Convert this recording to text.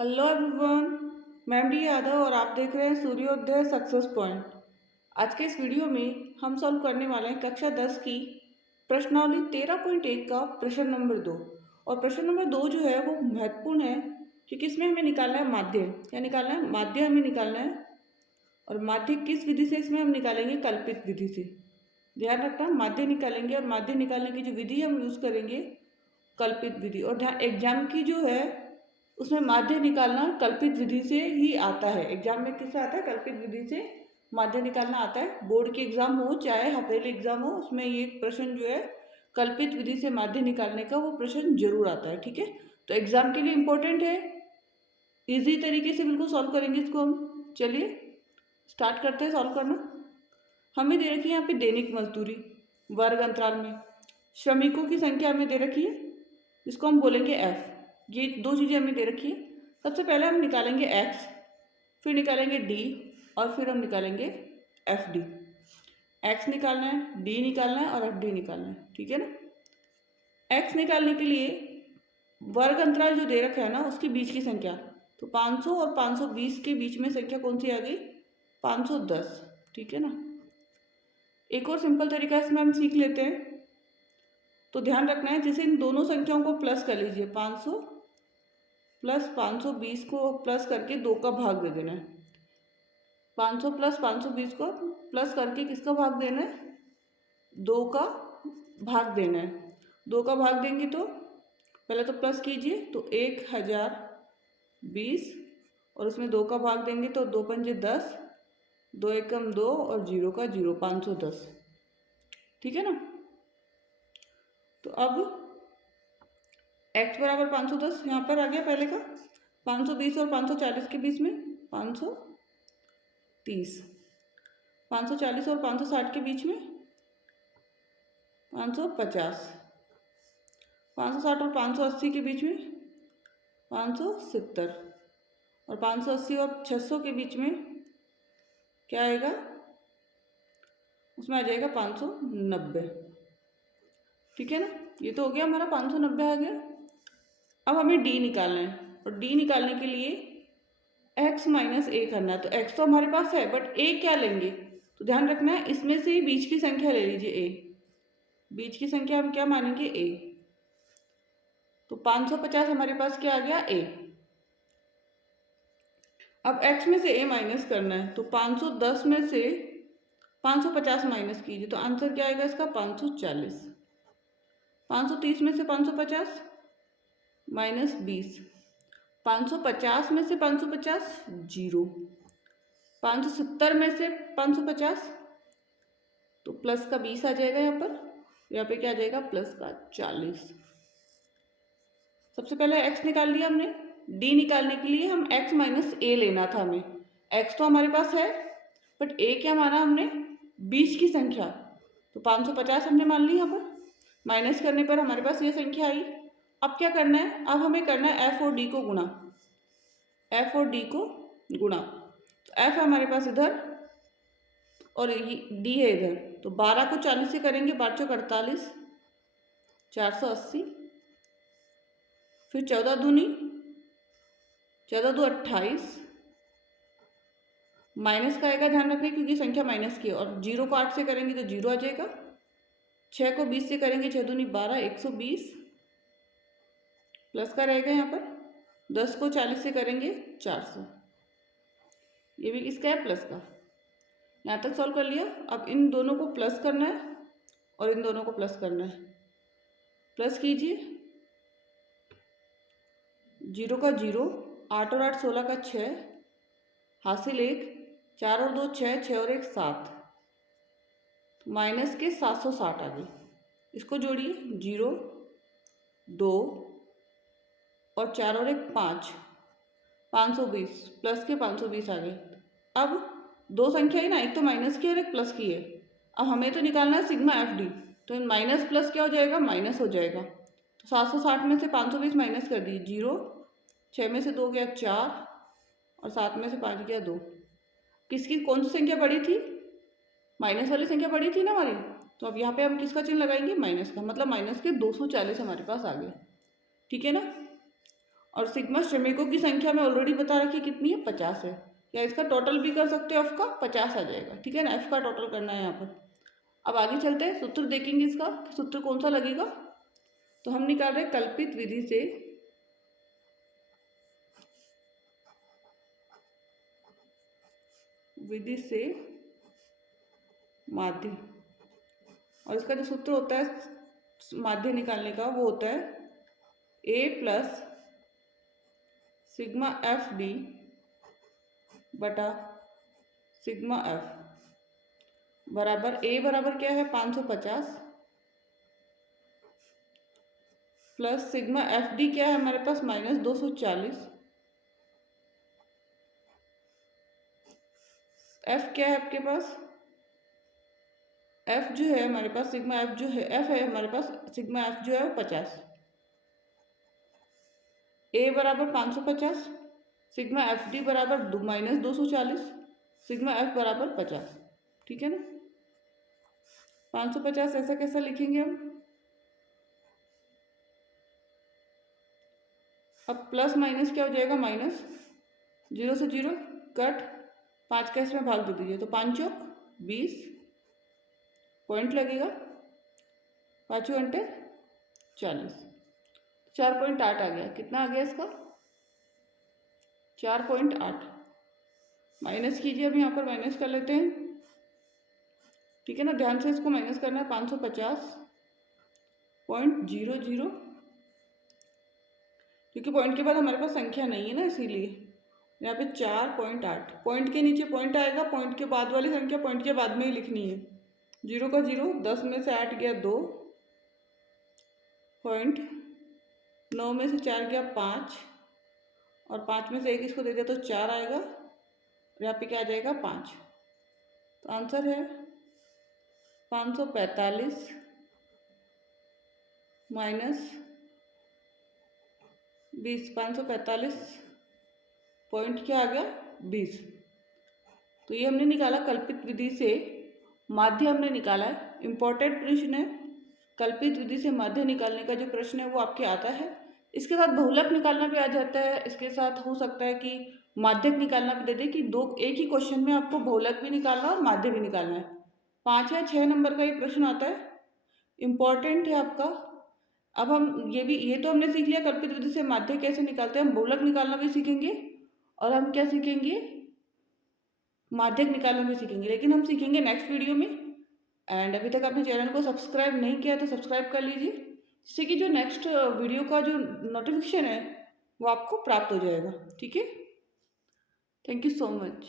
Hello everyone, मैं D Yadav और आप देख रहे हैं सूर्योदय सक्सेस पॉइंट। आज के इस वीडियो में हम सॉल्व करने वाले हैं कक्षा 10 की प्रश्नावली 13.1 का प्रश्न नंबर 2। और प्रश्न नंबर 2 जो है वो महत्वपूर्ण है क्योंकि इसमें हमें निकालना है माध्य। क्या निकालना है? माध्य हमें निकालना है। और माध्य किस विधि से? इसमें हम निकालेंगे कल्पित विधि से। ध्यान रखना, माध्य निकालेंगे और माध्य निकालने की जो विधि हम यूज़ करेंगे कल्पित विधि। और ध्यान, एग्जाम की जो है उसमें माध्य निकालना कल्पित विधि से ही आता है। एग्जाम में किससे आता है? कल्पित विधि से माध्य निकालना आता है। बोर्ड के एग्जाम हो चाहे हाफ ईयरली एग्जाम हो, उसमें ये प्रश्न जो है कल्पित विधि से माध्य निकालने का वो प्रश्न जरूर आता है। ठीक है, तो एग्जाम के लिए इम्पोर्टेंट है। इजी तरीके से बिल्कुल सॉल्व करेंगे इसको हम। चलिए स्टार्ट करते हैं सॉल्व करना। हमें दे रखी है यहाँ पे दैनिक मजदूरी वर्ग अंतराल में, श्रमिकों की संख्या हमें दे रखी है, इसको हम बोलेंगे एफ। ये दो चीज़ें हमें दे रखी है। सबसे पहले हम निकालेंगे एक्स, फिर निकालेंगे डी, और फिर हम निकालेंगे एफ डी। एक्स निकालना है, डी निकालना है और एफ डी निकालना है। ठीक है ना। एक्स निकालने के लिए वर्ग अंतराल जो दे रखा है ना उसके बीच की संख्या, तो 500 और 520 के बीच में संख्या कौन सी आ गई? 510। ठीक है ना। एक और सिंपल तरीका इसमें हम सीख लेते हैं। तो ध्यान रखना है, जैसे इन दोनों संख्याओं को प्लस कर लीजिए, 500 प्लस 520 को प्लस करके 2 का भाग दे देना है। 500 प्लस 520 को प्लस करके किसका भाग देना है? 2 का भाग देना है। 2 का भाग देंगे तो पहले तो प्लस कीजिए, तो 1020, और उसमें 2 का भाग देंगे तो 2 पंजे 10, 2 एकम 2 और 0 का 0, 510। ठीक है ना। तो अब x बराबर 510 यहाँ पर आ गया पहले का। 520 और 540 के बीच में 530। 540 और 560 के बीच में 550। 560 और 580 के बीच में 570। और 580 और 600 के बीच में क्या आएगा? उसमें आ जाएगा 590। ठीक है ना। ये तो हो गया हमारा 590 आ गया। अब हमें डी निकालना है, और डी निकालने के लिए x माइनस ए करना है। तो x तो हमारे पास है, बट a क्या लेंगे? तो ध्यान रखना है, इसमें से बीच की संख्या ले लीजिए a। बीच की संख्या हम क्या मानेंगे? a। तो 550 हमारे पास क्या आ गया? a। अब x में से a माइनस करना है, तो 510 में से 550 माइनस कीजिए, तो आंसर क्या आएगा इसका? 540। 530 में से 550 माइनस 20, 550 में से 550 जीरो, 570 में से 550 तो प्लस का 20 आ जाएगा यहाँ पर। यहाँ पे क्या आ जाएगा? प्लस का 40। सबसे पहले x निकाल लिया हमने। d निकालने के लिए हम x माइनस ए लेना था हमें। x तो हमारे पास है, बट a क्या माना हमने? बीच की संख्या, तो 550 हमने मान ली। यहाँ पर माइनस करने पर हमारे पास ये संख्या आई। अब क्या करना है? अब हमें करना है f और d को गुणा। f और d को गुणा, तो f हमारे पास इधर और d है इधर, तो 12 को 40 से करेंगे, 12 चौक 48, 480, फिर 14 दूनी 14 दो 28, माइनस का आएगा, ध्यान रखना क्योंकि संख्या माइनस की है। और 0 को 8 से करेंगे तो 0 आ जाएगा। 6 को 20 से करेंगे, 6 दूनी 12, 120, प्लस का रहेगा यहाँ पर। 10 को 40 से करेंगे 400, ये भी किसका है? प्लस का। यहाँ तक सॉल्व कर लिया। अब इन दोनों को प्लस करना है और इन दोनों को प्लस करना है। प्लस कीजिए, 0 का 0, 8 और 8 16 का 6, हासिल 1, 4 और 2 6, 6 और 1 7, माइनस के 760 आ गई। इसको जोड़िए, 0 2 और 4 और 1 5, 520, प्लस के 520 आ गए। अब दो संख्या ही ना, एक तो माइनस की और एक प्लस की है। अब हमें तो निकालना है सिग्मा एफ डी, तो माइनस प्लस क्या हो जाएगा? माइनस हो जाएगा। तो 760 में से 520 माइनस कर दी, 0, 6 में से 2 गया 4, और 7 में से 5 गया 2। किसकी कौन सी संख्या बड़ी थी? माइनस वाली संख्या बड़ी थी ना हमारी। तो अब यहाँ पे हम किसका चिन्ह लगाएंगे? माइनस का, मतलब माइनस के 240 हमारे पास आ गए। ठीक है ना। और सिग्मा श्रमिकों की संख्या में ऑलरेडी बता रखी कितनी है, 50 है। या इसका टोटल भी कर सकते हो, एफ का 50 आ जाएगा, ठीक है ना। एफ का टोटल करना है यहाँ पर। अब आगे चलते हैं, सूत्र देखेंगे इसका कि सूत्र कौन सा लगेगा। तो हम निकाल रहे हैं कल्पित विधि से माध्य, और इसका जो सूत्र होता है माध्य निकालने का वो होता है ए प्लस सिग्मा एफ डी बटा सिग्मा एफ बराबर ए बराबर क्या है 550 प्लस सिग्मा एफ डी क्या है हमारे पास -240, एफ क्या है आपके पास, एफ जो है हमारे पास सिग्मा एफ जो है एफ है हमारे पास सिग्मा एफ जो है 50, ए बराबर 550, सिग्मा एफ डी बराबर -240, सिग्मा एफ बराबर 50, ठीक है ना। 550 ऐसा कैसा लिखेंगे हम, अब प्लस माइनस क्या हो जाएगा माइनस, 0 से 0 कट, 5 का इसमें भाग दे दीजिए तो 5 चौक 20 पॉइंट लगेगा, 5 घंटे 40, 4.8 आ गया। कितना आ गया इसका 4.8। माइनस कीजिए, अब यहाँ पर माइनस कर लेते हैं, ठीक है ना। ध्यान से इसको माइनस करना है, 550.00, क्योंकि पॉइंट के बाद हमारे पास संख्या नहीं है ना, इसीलिए यहाँ पे 4.8, पॉइंट के नीचे पॉइंट आएगा, पॉइंट के बाद वाली संख्या पॉइंट के बाद में ही लिखनी है। 0 का 0, 10 में से 8 गया 2, पॉइंट 9 में से 4 गया 5, और 5 में से 1 इसको दे दिया तो 4 आएगा, और यहाँ पे क्या आ जाएगा 5। तो आंसर है 545 माइनस 20, 545 पॉइंट क्या आ गया 20। तो ये हमने निकाला कल्पित विधि से माध्य, हमने निकाला है। इम्पोर्टेंट प्रश्न है, कल्पित विधि से माध्य निकालने का जो प्रश्न है वो आपके आता है। इसके साथ बहुलक निकालना भी आ जाता है, इसके साथ हो सकता है कि माध्यक निकालना भी दे दे कि एक ही क्वेश्चन में आपको बहुलक भी निकालना और माध्य भी निकालना है। 5 या 6 नंबर का ये प्रश्न आता है, इम्पॉर्टेंट है आपका। अब हम ये तो हमने सीख लिया कल्पित विधि से माध्य कैसे निकालते हैं, हम बहुलक निकालना भी सीखेंगे, और हम क्या सीखेंगे, माध्यक निकालना भी सीखेंगे, लेकिन हम सीखेंगे नेक्स्ट वीडियो में। एंड अभी तक आपने चैनल को सब्सक्राइब नहीं किया तो सब्सक्राइब कर लीजिए, जिससे कि जो नेक्स्ट वीडियो का जो नोटिफिकेशन है वो आपको प्राप्त हो जाएगा, ठीक है। Thank you so much.